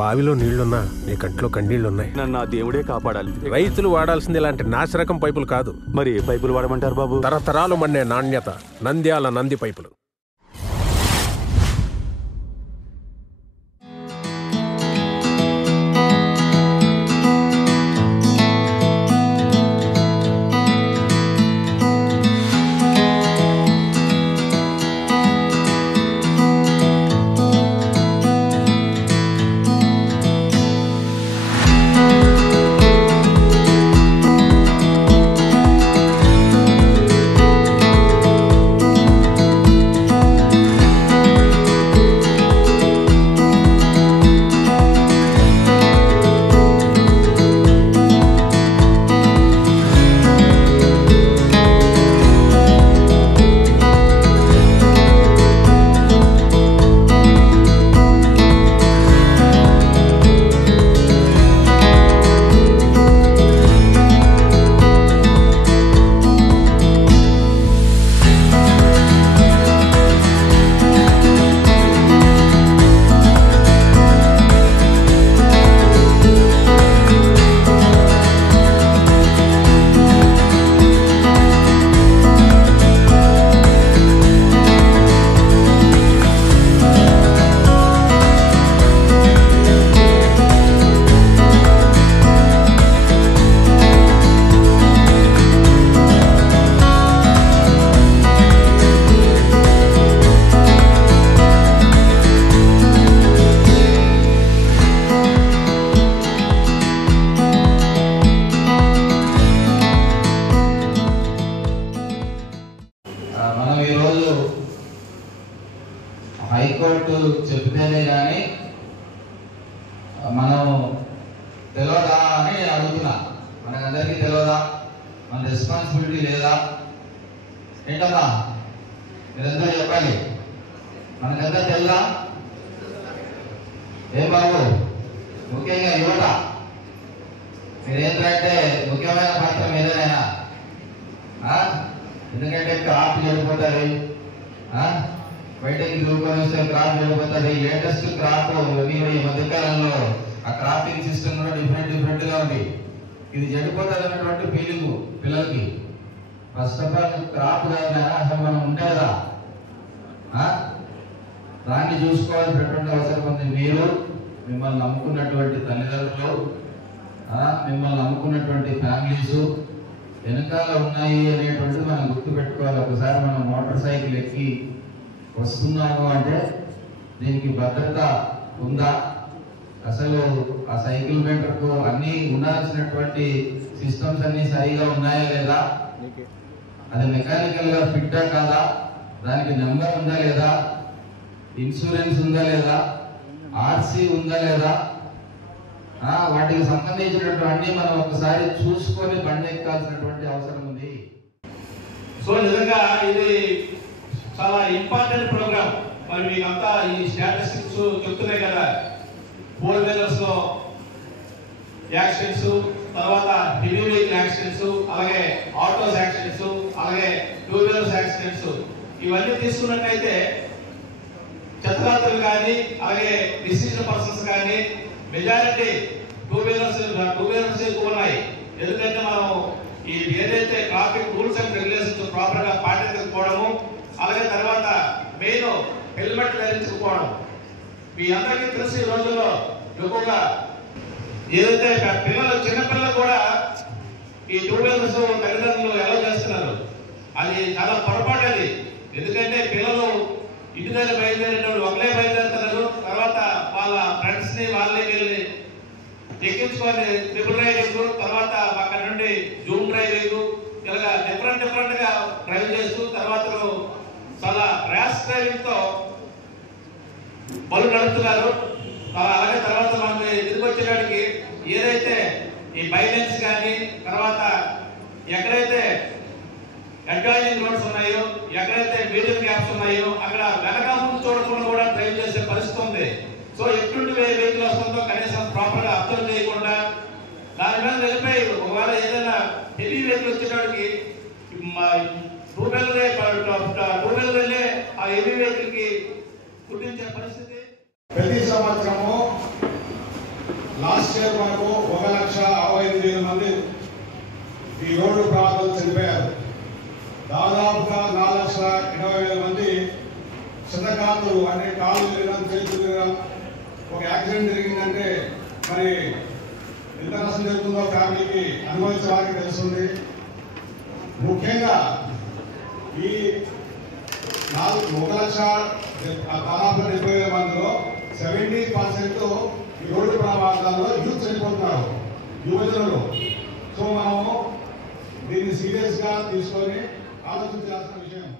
బావిలో నీళ్లున్నా నీ కంట్లో కన్నీళ్లున్నాయి. నన్ను ఆ దేవుడే కాపాడాలి. రైతులు వాడాల్సింది ఇలాంటి నాసిరకం పైపులు కాదు. మరి ఏ పైపులు వాడమంటారు బాబు? తరతరాలు మన్నే నాణ్యత నంద్యాల నంది పైపులు. హైకోర్టు చెప్తేనే కానీ మనం తెలియదా అని నేను అడుగుతున్నా. మనకందరికీ తెలియదా? మన రెస్పాన్సిబిలిటీ లేదా? ఏంటమ్మా మీరందరూ చెప్పండి. మనకంతా తెలుదా? ఏం బాబు, ముఖ్యంగా యువత మీరేంటంటే ముఖ్యమైన పాత్ర మీదేనైనా. ఎందుకంటే క్రాప్ చెడిపోతుంది, బయటకి దూకొని వస్తే క్రాప్ చెడిపోతుంది. లేటెస్ట్ క్రాప్ ఈ మధ్యకాలంలో ఆ క్రాపింగ్ సిస్టమ్ కూడా డిఫరెంట్ గా ఉంది. ఇది చెడిపోతుంది అన్నటువంటి ఫీలింగ్ పిల్లలకి. ఫస్ట్ ఆఫ్ ఆల్ క్రాప్ కాదా అసలు మనం ఉంటే కదా, దాన్ని చూసుకోవాల్సినటువంటి అవసరం ఉంది. మీరు, మిమ్మల్ని నమ్ముకున్నటువంటి తల్లిదండ్రులు, మిమ్మల్ని నమ్ముకున్నటువంటి ఫ్యామిలీస్ వెనకాల ఉన్నాయి అనేటువంటిది మనం గుర్తుపెట్టుకోవాలి. ఒకసారి మనం మోటార్ సైకిల్ ఎక్కి వస్తున్నాము అంటే దీనికి భద్రత ఉందా? అసలు ఆ సైకిల్ మీటర్కు అన్నీ ఉండాల్సినటువంటి సిస్టమ్స్ అన్ని సరిగా ఉన్నాయా లేదా? అది మెకానికల్ గా ఫిట్టా కాదా? దానికి నెంబర్ ఉందా లేదా? ఇన్సూరెన్స్ ఉందా లేదా? ఆర్సీ ఉందా లేదా? వాటికి సంబంధించినటువంటి మనం ఒకసారి చూసుకొని బండి ఎక్కాల్సినటువంటి అవసరం ఉంది. సో నిజంగా ఇది చాలా ఇంపార్టెంట్ ప్రోగ్రామ్. మరి మీకంతా ఈ స్టాటిస్టిక్స్ చెప్తున్నాయి కదా, 4 వీలర్స్ లో యాక్సిడెంట్స్, తర్వాత హెవీ వెహికల్ యాక్సిడెంట్స్, అలాగే ఆటోస్ యాక్సిడెంట్స్, అలాగే 2 వీలర్స్ యాక్సిడెంట్స్, ఇవన్నీ తీసుకున్నట్టయితే చతురాత్రులు కానీ అలాగే డిసీజ్డ్ పర్సన్స్ కానీ మెజారిటీ 2 వీలర్స్ ఎక్కువ ఉన్నాయి. ఎందుకంటే మనం ఈ ఏదైతే traffic rules and regulations proper గా పాటించకపోవడము, అలాగే తర్వాత మెయిన్ హెల్మెట్ ధరించకపోవడం. మీ అందరికీ తెలిసి ఈ రోజుల్లో ఎక్కువగా ఏదైతే పిల్లలు, చిన్నపిల్లలు కూడా ఈ 2 వీలర్స్ తల్లిదండ్రులు ఎలా చేస్తున్నారు, అది చాలా పొరపాటు. అది ఎందుకంటే పిల్లలు ఇంటి దగ్గర బయలుదేరేటప్పుడు ఒకలే బయలుదేరుతున్నారు, తర్వాత వాళ్ళ ఫ్రెండ్స్ ని వాళ్ళని వెళ్ళి ఎక్కించుకొని ట్రిపుల్ రైడింగ్, తర్వాత అక్కడ నుండి జూమ్ డ్రైవింగ్, ఇలా డిఫరెంట్ గా డ్రైవ్ చేస్తూ తర్వాత చాలా ర్యాష్ డ్రైవింగ్ తో బళ్ళు నడుపుతున్నారు. అలాగే తర్వాత మనకి తిరిగి వచ్చేవాడికి ఏదైతే ఈ బైలెన్స్ కానీ, తర్వాత ఎక్కడైతే అడ్వాయిజింగ్ రోడ్స్ ఉన్నాయో, ఎక్కడైతే మీడియం గ్యాప్స్ ఉన్నాయో అక్కడ వెనక ముందు చూడకుండా కూడా డ్రైవ్ చేసే పరిస్థితి ఉంది. సో ఎటువంటి వెహికల్ వస్తుందో కనీసం ప్రాపర్ గా అర్థం చేయకుండా దాని మీద వెళ్ళిపోయి ఒకవేళ ఏదైనా హెవీ వెహికల్ వచ్చేటోడికి 2 వీలర్లే ఆ హెవీ వెహికల్ కి గుర్తించే పరిస్థితి. ప్రతి సంవత్సరము లాస్ట్ ఇయర్ మనకు 1,65,000 మంది ఈ రోడ్డు ప్రమాదాలు చనిపోయారు. దాదాపుగా 4,20,000 మంది శతకాంతులు అంటే కాళ్ళు తిరగడం, చేతులు తిరగడం. ఒక యాక్సిడెంట్ జరిగిందంటే మరి ఎంత నష్టం జరుగుతుందో ఫ్యామిలీకి అనుభవించే వారికి తెలుస్తుంది. ముఖ్యంగా ఈ 1,70,000 మందిలో 70% ఈ రోడ్డు ప్రమాదాల్లో యూత్ చనిపోతున్నారు, యువజనులు. సో మనము దీన్ని సీరియస్ గా తీసుకొని ఆలోచించాల్సిన విషయం.